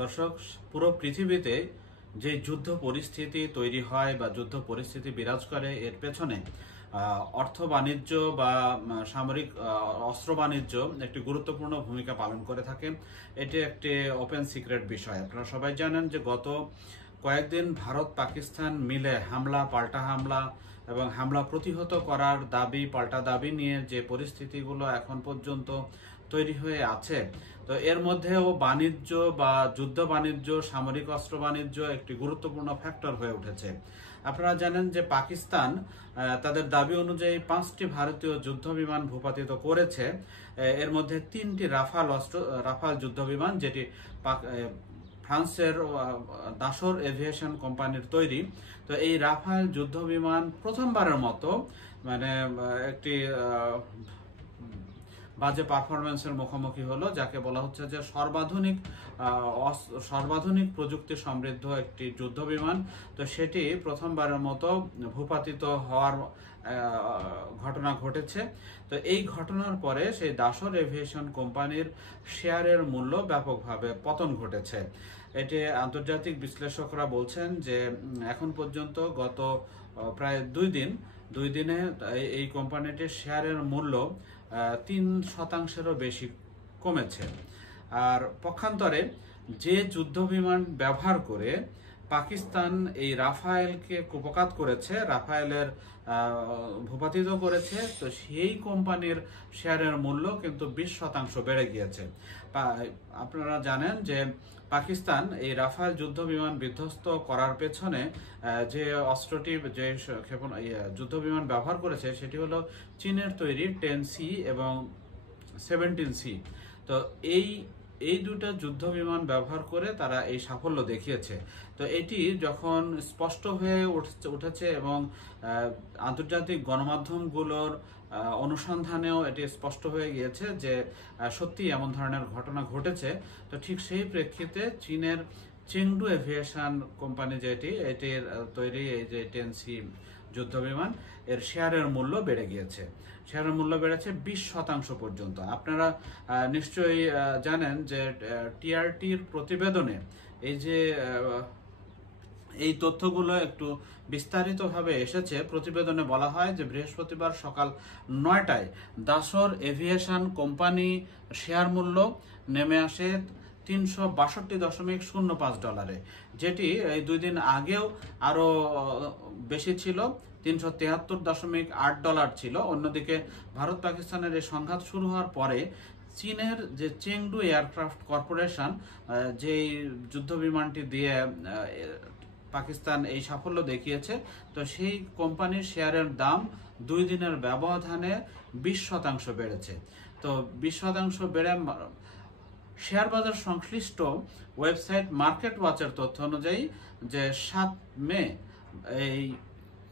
দর্শক, পুরো পৃথিবীতে যে যুদ্ধ পরিস্থিতি তৈরি হয় বা যুদ্ধ পরিস্থিতি বিরাজ করে এর পেছনে অর্থ বাণিজ্য বা সামরিক অস্ত্র বাণিজ্য একটি গুরুত্বপূর্ণ ভূমিকা পালন করে থাকে। এটি একটি ওপেন সিক্রেট বিষয়। আপনারা সবাই জানেন যে গত কয়েকদিন ভারত পাকিস্তান মিলে হামলা, পাল্টা হামলা এবং হামলা প্রতিহত করার দাবি, পাল্টা দাবি নিয়ে যে পরিস্থিতিগুলো এখন পর্যন্ত তৈরি হয়ে আছে, তো এর মধ্যেও বাণিজ্য বা যুদ্ধ বাণিজ্য, সামরিক অস্ত্র বাণিজ্য একটি গুরুত্বপূর্ণ ফ্যাক্টর হয়ে উঠেছে। আপনারা জানেন যে পাকিস্তান তাদের দাবি অনুযায়ী 5টি ভারতীয় যুদ্ধ বিমান ভূপাতিত করেছে। এর মধ্যে 3টি রাফাল যুদ্ধ বিমান, যেটি ফ্রান্সের দাসর এভিয়েশন কোম্পানির তৈরি। তো এই রাফাল যুদ্ধ বিমান প্রথমবারের মতো মানে একটি বাজে পারফরমেন্সের মুখোমুখি হলো, যাকে বলা হচ্ছে যে সর্বাধুনিক প্রযুক্তি সমৃদ্ধ একটি যুদ্ধ বিমান। তো সেটি প্রথমবারের মতো ভূপাতিত হওয়ার ঘটনা ঘটেছে। তো এই ঘটনার পরে সেই দাসর এভিয়েশন কোম্পানির শেয়ারের মূল্য ব্যাপকভাবে পতন ঘটেছে। এটি আন্তর্জাতিক বিশ্লেষকরা বলছেন যে এখন পর্যন্ত গত প্রায় দুই দিনে এই কোম্পানিটির শেয়ারের মূল্য 3% বেশি কমেছে। আর পক্ষান্তরে যে যুদ্ধ বিমান ব্যবহার করে পাকিস্তান এই রাফায়েলকে কুপকাত করেছে, রাফায়েলের ভূপাতিত করেছে, তো সেই কোম্পানির শেয়ারের মূল্য কিন্তু 20% বেড়ে গিয়েছে। আপনারা জানেন যে পাকিস্তান এই রাফায়েল যুদ্ধ বিমান বিধ্বস্ত করার পেছনে যে অস্ত্রটি, যে যুদ্ধ বিমান ব্যবহার করেছে সেটি হলো চীনের তৈরি 10C এবং 17C। তো এই দুটো যুদ্ধ বিমান ব্যবহার করে তারা এই সাফল্য দেখিয়েছে। তো এটি যখন স্পষ্ট হয়ে উঠেছে এবং আন্তর্জাতিক গণমাধ্যমগুলোর অনুসন্ধানেও এটি স্পষ্ট হয়ে গিয়েছে যে সত্যি এমন ধরনের ঘটনা ঘটেছে, তো ঠিক সেই প্রেক্ষিতে চীনের চেংডু এভিয়েশন কোম্পানি, এটির তৈরি এই যে 10C যুদ্ধ বিমান, এর শেয়ারের মূল্য বেড়ে গিয়েছে। শেয়ারের মূল্য বেড়েছে 20% পর্যন্ত। আপনারা নিশ্চয়ই জানেন যে টিআরটির প্রতিবেদনে এই তথ্যগুলো একটু বিস্তারিতভাবে এসেছে। প্রতিবেদনে বলা হয় যে বৃহস্পতিবার সকাল 9টায় দাসর এভিয়েশন কোম্পানি শেয়ার মূল্য নেমে আসে $362.05, যেটি এই 2 দিন আগেও আরো বেশি ছিল, $373.8 ছিল। অন্যদিকে ভারত পাকিস্তানের এই সংঘাত শুরু হওয়ার পরে চীনের যে চেংডু এয়ারক্রাফট কর্পোরেশন, যেই যুদ্ধ বিমানটি দিয়ে পাকিস্তান এই সাফল্য দেখিয়েছে, তো সেই কোম্পানির শেয়ারের দাম 2 দিনের ব্যবধানে 20% বেড়েছে। তো 20% বেড়ে শেয়ার বাজার সংশ্লিষ্ট ওয়েবসাইট মার্কেট ওয়াচের তথ্য অনুযায়ী যে 7 মে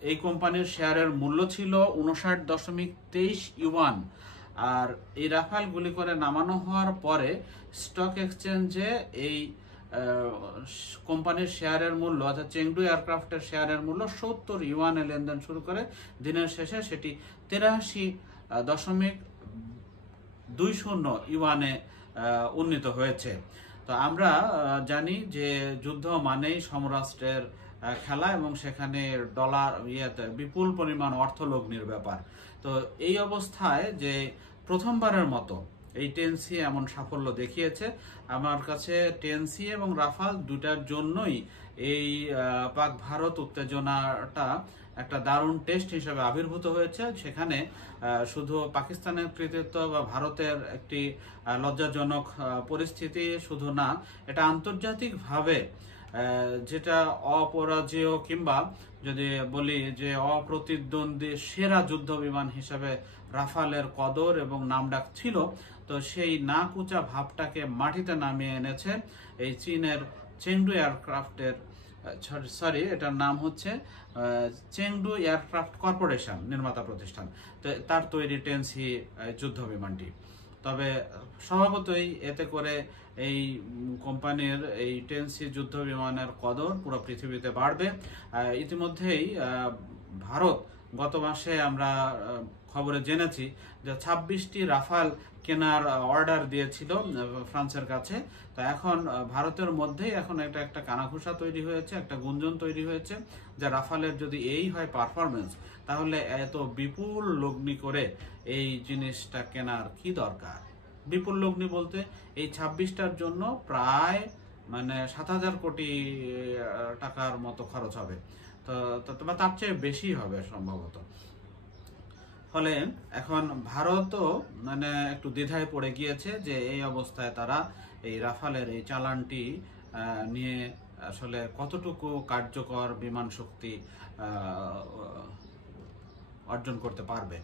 এই কোম্পানির শেয়ারের মূল্য ছিল 59.23 ইউয়ান। আর এই রাফাল গুলি করে নামানো হওয়ার পরে স্টক এক্সচেঞ্জে এই কোম্পানির শেয়ারের মূল্য, অর্থাৎ চেংডু এয়ারক্রাফটের শেয়ারের মূল্য 70 ইউয়ানে লেনদেন শুরু করে দিনের শেষে সেটি 83.20 ইউয়ানে উন্নীত হয়েছে। তো আমরা জানি যে যুদ্ধ মানেই সমরাষ্ট্রের খেলা এবং সেখানে ডলার বিপুল পরিমাণ অর্থলগ্নির ব্যাপার। তো এই অবস্থায় যে প্রথমবারের মতো এই 10C এমন সাফল্য দেখিয়েছে, আমার কাছে 10C এবং রাফাল দুটার জন্যই এই পাক ভারত উত্তেজনাটা একটা দারুণ টেস্ট হিসেবে আবির্ভূত হয়েছে। সেখানে শুধু পাকিস্তানের কৃতিত্ব বা ভারতের একটি লজ্জাজনক পরিস্থিতি শুধু না, এটা আন্তর্জাতিকভাবে যেটা অপরাজেয় কিংবা যদি বলি যে অপ্রতিদ্বন্দ্বী সেরা যুদ্ধ বিমান হিসাবে রাফালের কদর এবং নামডাক ছিল, তো সেই নাকুচা ভাবটাকে মাটিতে নামিয়ে এনেছে এই চীনের চেংডু এয়ারক্রাফটের এটার নাম হচ্ছে চেংডু এয়ারক্রাফট কর্পোরেশন, নির্মাতা প্রতিষ্ঠান, তো তার তৈরি 10C যুদ্ধ বিমানটি। তবে স্বভাবতই এতে করে এই কোম্পানির এই 10C যুদ্ধ বিমানের কদর পুরো পৃথিবীতে বাড়বে। ইতিমধ্যেই ভারত গত মাসে আমরা খবরে জেনেছি যে 26টি রাফাল কেনার অর্ডার দিয়েছিল ফ্রান্সের কাছে। তো এখন ভারতের মধ্যেই এখন এটা একটা কানাঘুষা তৈরি হয়েছে, একটা গুঞ্জন তৈরি হয়েছে যে রাফালের যদি এই হয় পারফরমেন্স, তাহলে এত বিপুল লগ্নি করে এই জিনিসটা কেনার কি দরকার। বিপুল লগ্নি বলতে এই 26টার জন্য প্রায় মানে 7,000 কোটি টাকার মতো খরচ হবে। তো তার চেয়ে বেশি হবে সম্ভবত। ফলে এখন ভারতও মানে একটু দ্বিধায় পড়ে গিয়েছে যে এই অবস্থায় তারা এই রাফালের এই চালানটি নিয়ে আসলে কতটুকু কার্যকর বিমান শক্তি অর্জন করতে পারবে।